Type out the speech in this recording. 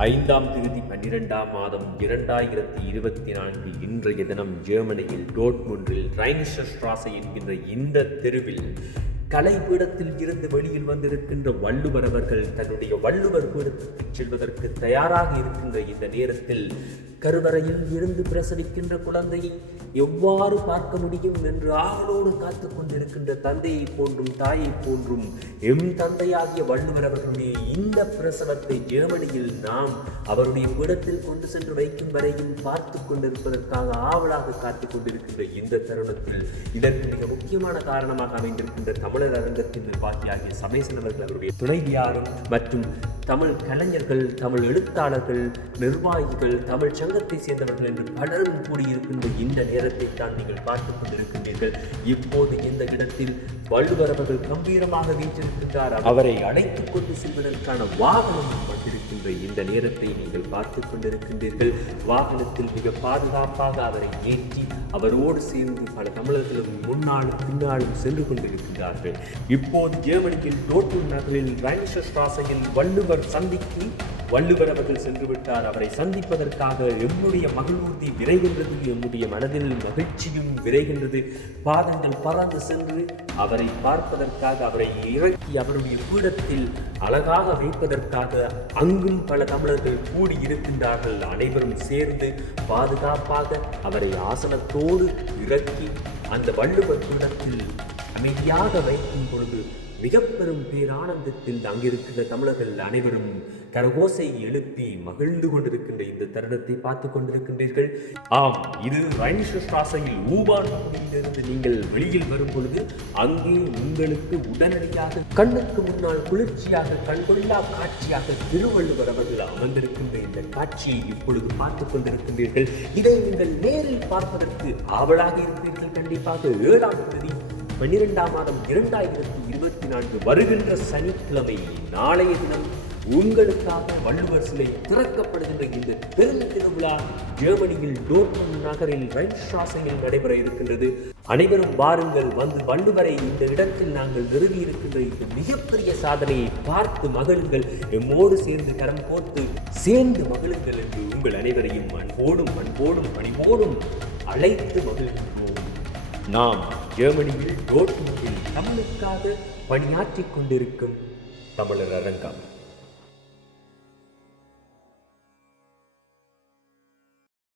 ஐந்தாம் தேதி பன்னிரெண்டாம் மாதம் இரண்டாயிரத்தி இருபத்தி நான்கு இன்றைய தினம் ஜெர்மனியில் டோட்முன்றில் ரைன்ஸ்ட்ராசை என்கின்ற இந்த தெருவில் கலைப்பீடத்தில் இருந்து வெளியில் வந்திருக்கின்ற வள்ளுவர் அவர்கள் தன்னுடைய வள்ளுவர் பீடத்துக்கு செல்வதற்கு தயாராக இருக்கின்ற இந்த நேரத்தில் கருவறையில் இருந்து பிரசவிக்கின்ற குழந்தையை எவ்வாறு பார்க்க முடியும் என்று ஆவலோடு காத்து கொண்டிருக்கின்ற தந்தையை போன்றும் தாயை போன்றும் எம் தந்தையாகிய வள்ளுவர் அவர்களுடைய இந்த பிரசவத்தை ஜெர்மனியில் நாம் அவருடைய பீடத்தில் கொண்டு சென்று வைக்கும் வரையும் பார்த்து கொண்டிருப்பதற்காக ஆவலாக காத்துக் கொண்டிருக்கின்ற இந்த தருணத்தில் இதற்கு மிக முக்கியமான காரணமாக அமைந்திருக்கின்ற தமிழர் அரங்கத்தின் நிர்வாகியாகிய சமேசன் அவர்கள் அவருடைய துணைவியாரும் மற்றும் தமிழ் கலைஞர்கள் தமிழ் எழுத்தாளர்கள் நிர்வாகிகள் தமிழ் சங்கத்தை சேர்ந்தவர்கள் என்று பலரும் கூடியிருக்கின்ற இந்த நேரத்தை தான் நீங்கள் பார்த்துக் கொண்டிருக்கின்றீர்கள். இப்போது இந்த இடத்தில் வள்ளுவர் அவர்கள் கம்பீரமாக வீற்றிருக்கின்றார். அவரை அழைத்துக் கொண்டு செல்வதற்கான வாகனம் இன்று இந்த நேரத்தை நீங்கள் பார்த்துக் கொண்டிருக்கின்றீர்கள். வாகனத்தில் மிக பாதுகாப்பாக அவரை ஏற்றி அவரோடு சேர்ந்து பல தமிழர்களும் முன்னாலும் பின்னாலும் சென்று கொண்டிருக்கின்றார்கள். இப்போது ஜெர்மனியில் டோட்டூர் நகரில் ரைன்ஸ்ட்ராசையில் வள்ளுவர் சந்திக்கு வள்ளுவர் அவர்கள் சென்று விட்டார் அவரை சந்திப்பதற்காக எம்முடைய மகிழ்வூர்த்தி விரைகின்றது எம்முடைய மனதில் மகிழ்ச்சியும் விரைகின்றது. பாதங்கள் பறந்து சென்று அவரை பார்ப்பதற்காக அவரை இறக்கி அவருடைய பீடத்தில் அழகாக வைப்பதற்காக அங்கும் பல தமிழர்கள் கூடியிருக்கின்றார்கள். அனைவரும் சேர்ந்து பாதுகாப்பாக அவரை ஆசனத்தோடு இறக்கி அந்த வள்ளுவர் பீடத்தில் அமைதியாக வைக்கும் பொழுது மிக பெரும் பேரானந்தத்தில் அங்கிருக்கிற தமிழர்கள் அனைவரும் கரகோசை எழுப்பி மகிழ்ந்து கொண்டிருக்கின்ற இந்த தருணத்தை பார்த்து கொண்டிருக்கின்றீர்கள். ஆம் இது ரைன்ஸ்ட்ராசையில் ஊபான் பகுதியிலிருந்து நீங்கள் வெளியில் வரும் பொழுது அங்கே உங்களுக்கு உடனடியாக கண்ணுக்கு முன்னால் குளிர்ச்சியாக கண்கொள்ளா காட்சியாக திருவள்ளுவர் அவர்கள் அமர்ந்திருக்கின்ற இந்த காட்சியை இப்பொழுது பார்த்துக் கொண்டிருக்கின்றீர்கள். இதை நீங்கள் நேரில் பார்ப்பதற்கு ஆவலாக இருப்பீர்கள். கண்டிப்பாக ஏழாம் தேதி பன்னிரெண்டாம் மாதம் இரண்டாயிரத்தி இருபத்தி நான்கு வருகின்ற சனிக்கிழமை நாளைய தினம் உங்களுக்காக வள்ளுவர் சிலை திறக்கப்படுகின்ற இந்த பெரும் திருவிழா ஜெர்மனியில் டோர்ட்மund நகரில் ரைன்ஸ்ட்ராசையில் நடைபெற இருக்கின்றது. அனைவரும் வாருங்கள் வந்து வள்ளுவரை இந்த இடத்தில் நாங்கள் நிறுவி இருக்கின்ற இந்த மிகப்பெரிய சாதனையை பார்த்து மகளுங்கள் எம்மோடு சேர்ந்து கரம் கோர்த்து சேர்ந்து மகளுங்கள் என்று உங்கள் அனைவரையும் அன்போடும் அன்போடும் பணிவோடும் அழைத்து மகிழ்கின்றோம். நாம் ஜெர்மனியில் டோட்முண்டில் தமிழுக்காக பணியாற்றிக் கொண்டிருக்கும் தமிழர் அரங்கம்.